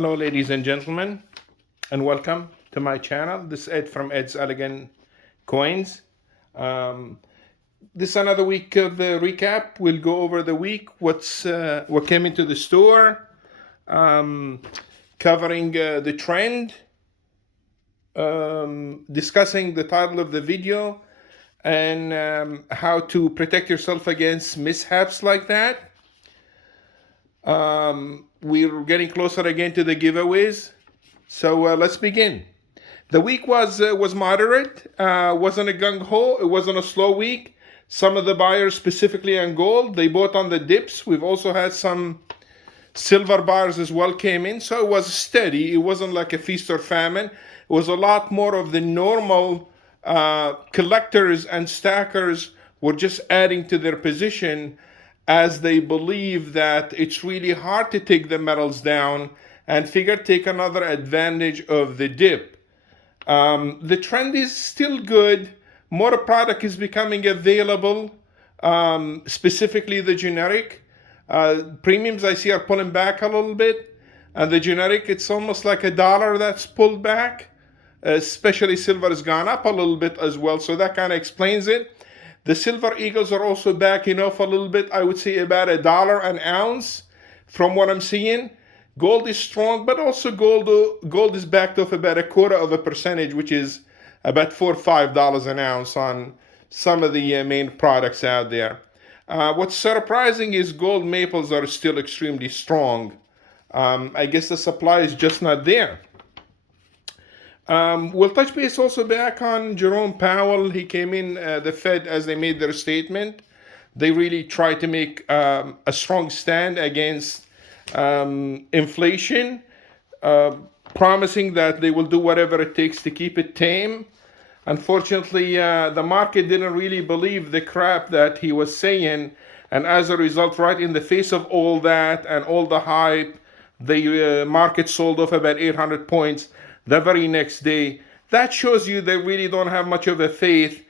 Hello, ladies and gentlemen, and welcome to my channel. This is Ed from Ed's Elegant Coins. Um, this is another week of the recap. We'll go over the week, what came into the store, covering the trend, discussing the title of the video, and how to protect yourself against mishaps like that. We're getting closer again to the giveaways, so let's begin. The week was moderate. Wasn't a gung ho. It wasn't a slow week. Some of the buyers, specifically on gold, they bought on the dips. We've also had some silver buyers as well came in, so it was steady. It wasn't like a feast or famine. It was a lot more of the normal collectors and stackers were just adding to their position as they believe that it's really hard to take the metals down and figure take another advantage of the dip. The trend is still good. More product is becoming available, specifically the generic. Premiums I see are pulling back a little bit. And the generic, it's almost like $1 that's pulled back. Especially silver has gone up a little bit as well, so that kind of explains it. The silver eagles are also backing off a little bit. I would say about $1 an ounce from what I'm seeing. Gold is strong, but also gold is backed off about 0.25%, which is about $4 or $5 an ounce on some of the main products out there. What's surprising is gold maples are still extremely strong. I guess the supply is just not there. We'll touch base also back on Jerome Powell. He came in, the Fed, as they made their statement. They really tried to make a strong stand against inflation, promising that they will do whatever it takes to keep it tame. Unfortunately, the market didn't really believe the crap that he was saying. And as a result, right in the face of all that and all the hype, the market sold off about 800 points the very next day. That shows you they really don't have much of a faith,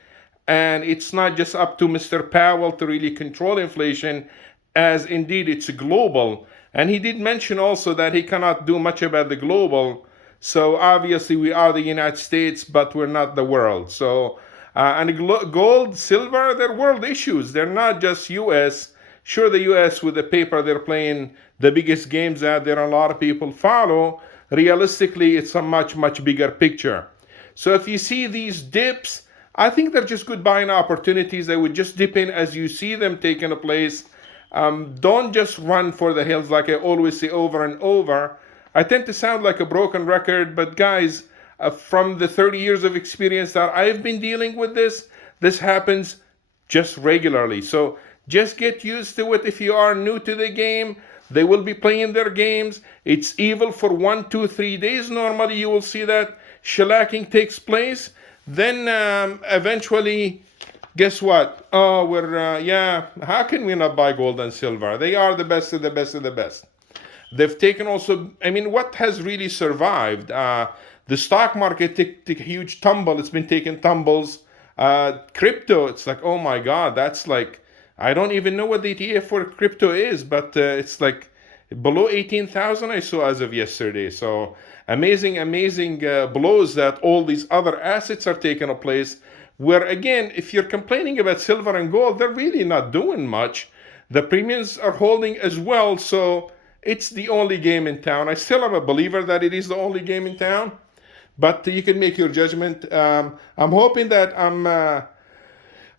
and it's not just up to Mr. Powell to really control inflation, as indeed it's global. And he did mention also that he cannot do much about the global. So obviously we are the United States, but we're not the world. So and gold, silver, they're world issues. They're not just U.S. Sure, the U.S. with the paper, they're playing the biggest games out there. A lot of people follow. Realistically, it's a much, much bigger picture. So if you see these dips, I think they're just good buying opportunities. I would just dip in as you see them taking place. Don't just run for the hills like I always say over and over. I tend to sound like a broken record, but guys, from the 30 years of experience that I've been dealing with this happens just regularly. So just get used to it. If you are new to the game, they will be playing their games. It's evil for 1, 2, 3 days. Normally, you will see that shellacking takes place. Then eventually, guess what? Oh, how can we not buy gold and silver? They are the best of the best of the best. They've taken also, what has really survived? The stock market took a huge tumble. It's been taking tumbles. Crypto, it's like, oh my God, that's like, I don't even know what the ETF for crypto is, but it's like below 18,000 I saw as of yesterday. So amazing blows that all these other assets are taking place. Where again, if you're complaining about silver and gold, they're really not doing much. The premiums are holding as well, so it's the only game in town. I still am a believer that it is the only game in town, but you can make your judgment. I'm hoping that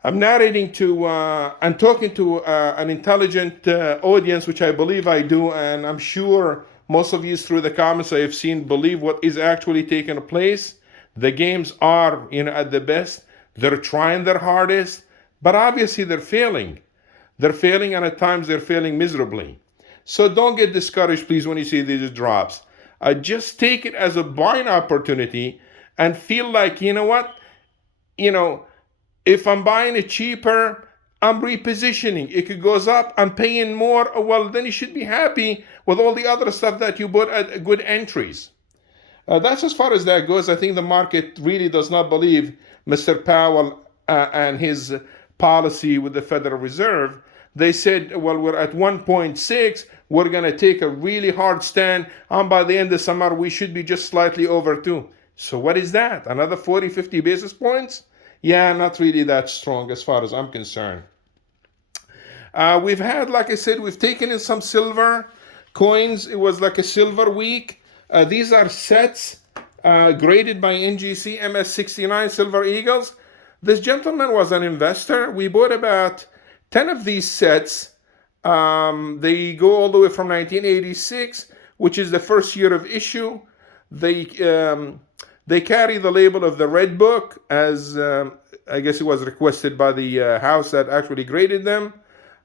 I'm narrating to and talking to an intelligent audience, which I believe I do, and I'm sure most of you through the comments I have seen believe what is actually taking place. The games are, at the best. They're trying their hardest, but obviously they're failing. They're failing, and at times they're failing miserably. So don't get discouraged, please, when you see these drops. Just take it as a buying opportunity and feel like, you know what? If I'm buying it cheaper, I'm repositioning. If it goes up, I'm paying more. Well, then you should be happy with all the other stuff that you bought at good entries. That's as far as that goes. I think the market really does not believe Mr. Powell and his policy with the Federal Reserve. They said, well, we're at 1.6. We're going to take a really hard stand. And by the end of summer, we should be just slightly over 2. So what is that? Another 40, 50 basis points? Yeah, not really that strong as far as I'm concerned. We've had, like I said, we've taken in some silver coins. It was like a silver week. These are sets graded by NGC MS69 Silver Eagles. This gentleman was an investor. We bought about 10 of these sets. They go all the way from 1986, which is the first year of issue. They carry the label of the Red Book, as I guess it was requested by the house that actually graded them.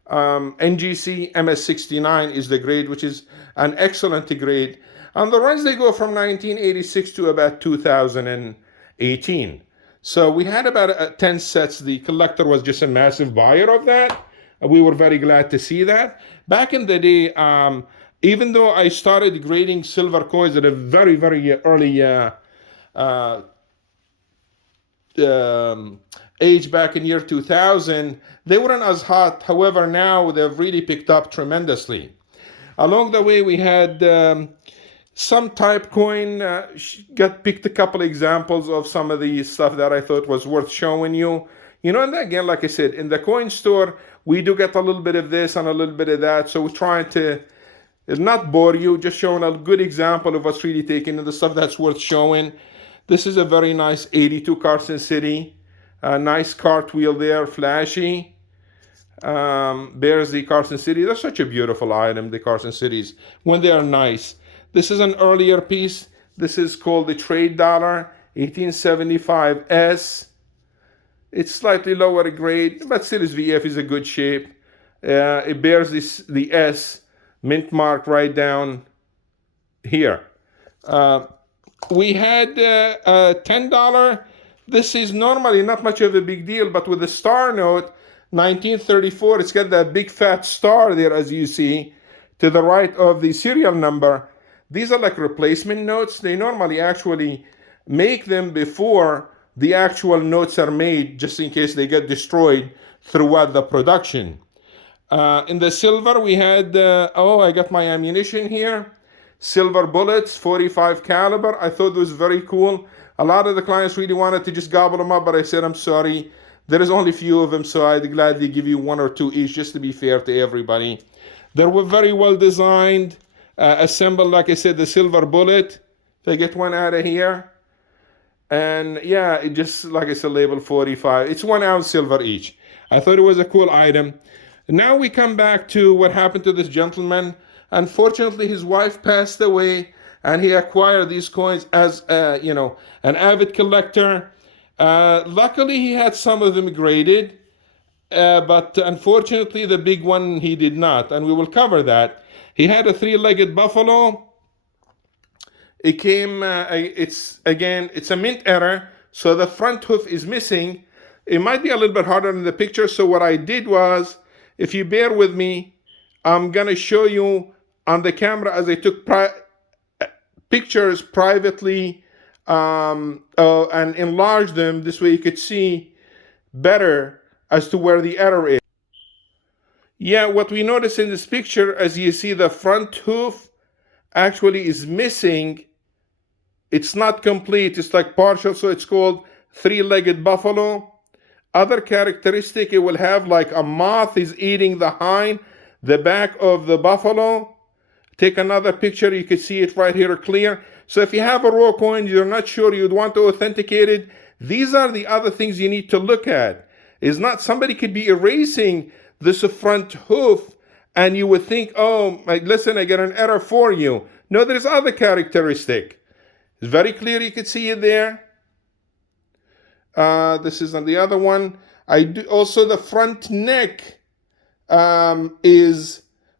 NGC MS69 is the grade, which is an excellent grade. And the runs, they go from 1986 to about 2018. So we had about 10 sets. The collector was just a massive buyer of that. We were very glad to see that. Back in the day, even though I started grading silver coins at a very, very early age back in year 2000, they weren't as hot. However, now they've really picked up tremendously. Along the way, we had some type coin. Picked a couple examples of some of the stuff that I thought was worth showing you. You know, and again, like I said, in the coin store, we do get a little bit of this and a little bit of that. So we're trying to not bore you, just showing a good example of what's really taken and the stuff that's worth showing. This is a very nice 82 Carson City. A nice cartwheel there, flashy. Bears the Carson City. That's such a beautiful item, the Carson Cities, when they are nice. This is an earlier piece. This is called the Trade Dollar, 1875S. It's slightly lower grade, but still is VF is a good shape. It bears the S mint mark right down here. We had a $10. This is normally not much of a big deal, but with the star note, 1934, it's got that big fat star there, as you see, to the right of the serial number. These are like replacement notes. They normally actually make them before the actual notes are made, just in case they get destroyed throughout the production. In the silver, we had, I got my ammunition here. Silver bullets, 45 caliber. I thought it was very cool. A lot of the clients really wanted to just gobble them up, but I said, I'm sorry. There is only a few of them, so I'd gladly give you 1 or 2 each, just to be fair to everybody. They were very well designed, assembled, like I said, the silver bullet. If I get one out of here. And yeah, it just, like I said, labeled 45. It's 1 ounce silver each. I thought it was a cool item. Now we come back to what happened to this gentleman. Unfortunately, his wife passed away, and he acquired these coins as, an avid collector. Luckily, he had some of them graded, but unfortunately, the big one he did not, and we will cover that. He had a 3-legged buffalo. It came, it's a mint error, so the front hoof is missing. It might be a little bit harder in the picture, so what I did was, if you bear with me, I'm going to show you on the camera as I took pictures privately and enlarge them. This way you could see better as to where the error is. Yeah, what we notice in this picture, as you see, the front hoof actually is missing. It's not complete. It's like partial, so it's called 3-legged buffalo. Other characteristic, it will have like a moth is eating the back of the buffalo. Take another picture, you can see it right here clear. So if you have a raw coin, you're not sure, you'd want to authenticate it. These are the other things you need to look at. It's not, somebody could be erasing this front hoof and you would think, oh, listen, I got an error for you. No, there's other characteristic. It's very clear, you can see it there. This is on the other one. Also the front neck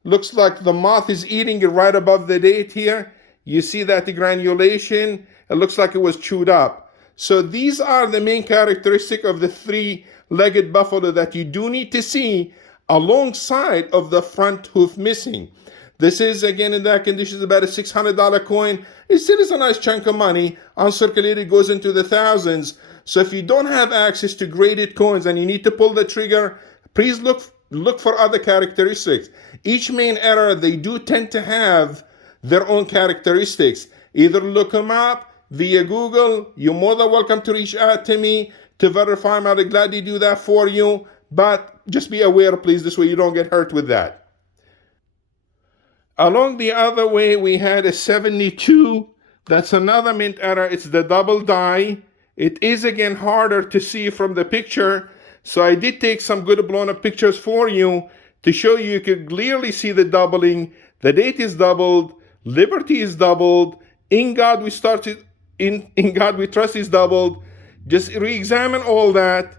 looks like the moth is eating it right above the date here. You see that the granulation, it looks like it was chewed up. So these are the main characteristic of the 3-legged buffalo that you do need to see alongside of the front hoof missing. This is, again, in that condition, about a $600 coin. It still is a nice chunk of money. Uncirculated goes into the thousands. So if you don't have access to graded coins and you need to pull the trigger, please look look for other characteristics. Each main error, they do tend to have their own characteristics. Either look them up via Google. You're more than welcome to reach out to me to verify them. I'll gladly do that for you. But just be aware, please, this way you don't get hurt with that. Along the other way, we had a 72. That's another mint error. It's the double die. It is again harder to see from the picture. So I did take some good blown up pictures for you to show you can clearly see the doubling. The date is doubled. Liberty is doubled. In God we started. In God we trust is doubled. Just re-examine all that.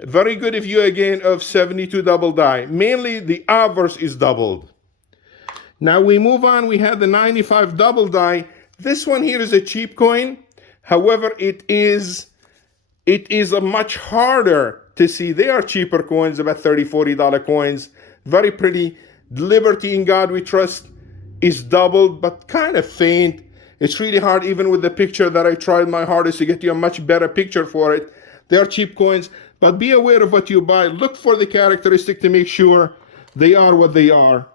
Very good view again of 72 double die. Mainly the obverse is doubled. Now we move on. We have the 95 double die. This one here is a cheap coin. However, it is a much harder to see. They are cheaper coins, about $30, $40 coins. Very pretty. Liberty in God we trust is doubled, but kind of faint. It's really hard, even with the picture that I tried my hardest to get you a much better picture for it. They are cheap coins, but be aware of what you buy. Look for the characteristic to make sure they are what they are,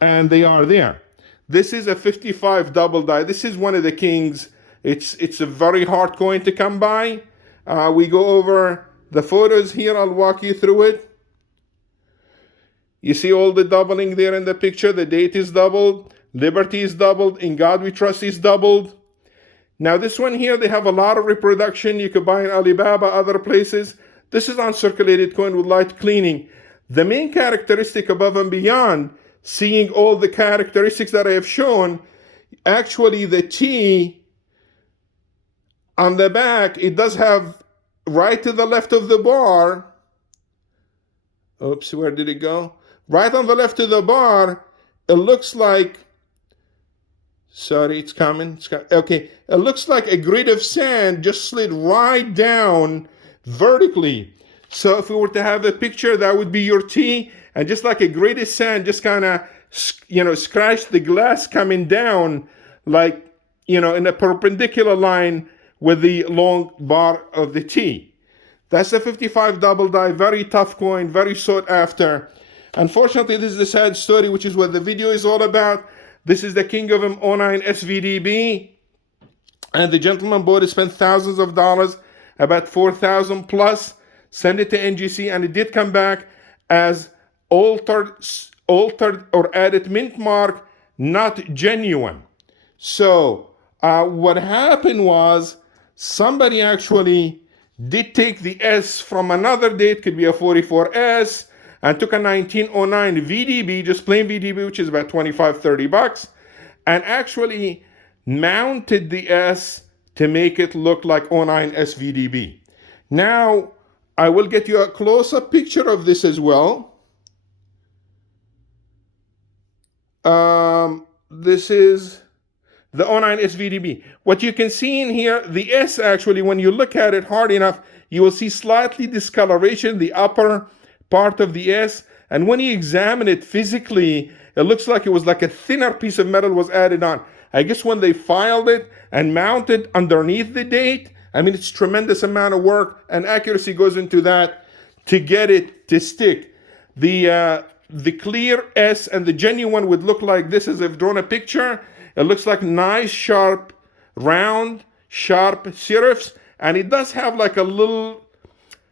and they are there. This is a 55 double die. This is one of the kings. It's a very hard coin to come by. We go over the photos here. I'll walk you through it. You see all the doubling there in the picture. The date is doubled. Liberty is doubled. In God we trust is doubled. Now this one here, they have a lot of reproduction. You could buy in Alibaba, other places. This is uncirculated coin with light cleaning. The main characteristic above and beyond, seeing all the characteristics that I have shown, actually the T on the back, it does have right to the left of the bar. Oops, where did it go? Right on the left of the bar, it looks like, sorry, it's coming. Okay, it looks like a grid of sand just slid right down vertically. So if we were to have a picture, that would be your T, and just like a grid of sand, just kind of, scratch the glass coming down, like, in a perpendicular line with the long bar of the T. That's the 55 double die, very tough coin, very sought after. Unfortunately, this is the sad story, which is what the video is all about. This is the King of them 09 SVDB. And the gentleman bought it, spent thousands of dollars, about 4,000 plus, sent it to NGC, and it did come back as altered or added mint mark, not genuine. So what happened was somebody actually did take the S from another date, could be a 44S, and took a 1909 VDB, just plain VDB, which is about 25, 30 bucks, and actually mounted the S to make it look like 09 SVDB. Now, I will get you a close-up picture of this as well. This is the 09 SVDB. What you can see in here, the S actually, when you look at it hard enough, you will see slightly discoloration, the upper part of the S. And when you examine it physically, it looks like it was like a thinner piece of metal was added on. I guess when they filed it and mounted underneath the date, I mean, it's tremendous amount of work and accuracy goes into that to get it to stick. The clear S and the genuine would look like this as I've drawn a picture. It looks like nice, sharp, round, sharp serifs. And it does have like a little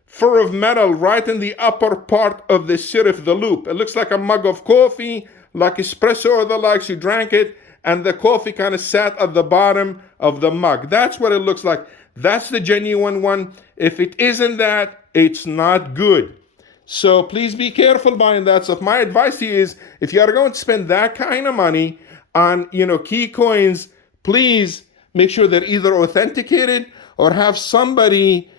fur of metal right in the upper part of the serif, the loop. It looks like a mug of coffee, like espresso or the likes. You drank it, and the coffee kind of sat at the bottom of the mug. That's what it looks like. That's the genuine one. If it isn't that, it's not good. So please be careful buying that stuff. My advice to you is, if you are going to spend that kind of money on, key coins, please make sure they're either authenticated or have somebody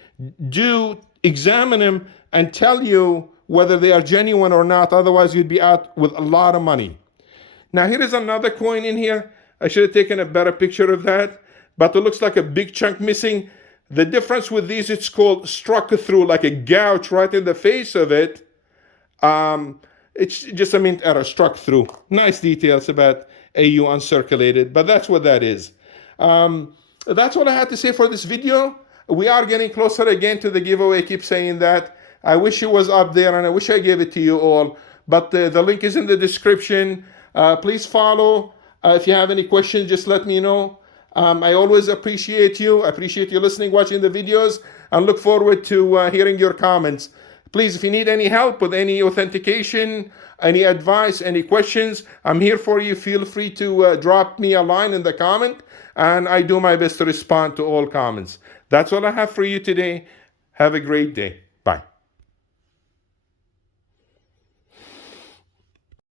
examine them and tell you whether they are genuine or not. Otherwise, you'd be out with a lot of money. Now, here is another coin in here. I should have taken a better picture of that, but it looks like a big chunk missing. The difference with these, it's called struck through, like a gouge right in the face of it. It's just a mint error, struck through. Nice details about AU uncirculated, but that's what that is. That's what I had to say for this video. We are getting closer again to the giveaway. I keep saying that. I wish it was up there, and I wish I gave it to you all. But the link is in the description. Please follow. If you have any questions, just let me know. I always appreciate you. I appreciate you listening, watching the videos, and look forward to hearing your comments. Please, if you need any help with any authentication, any advice, any questions, I'm here for you. Feel free to drop me a line in the comment, and I do my best to respond to all comments. That's all I have for you today. Have a great day.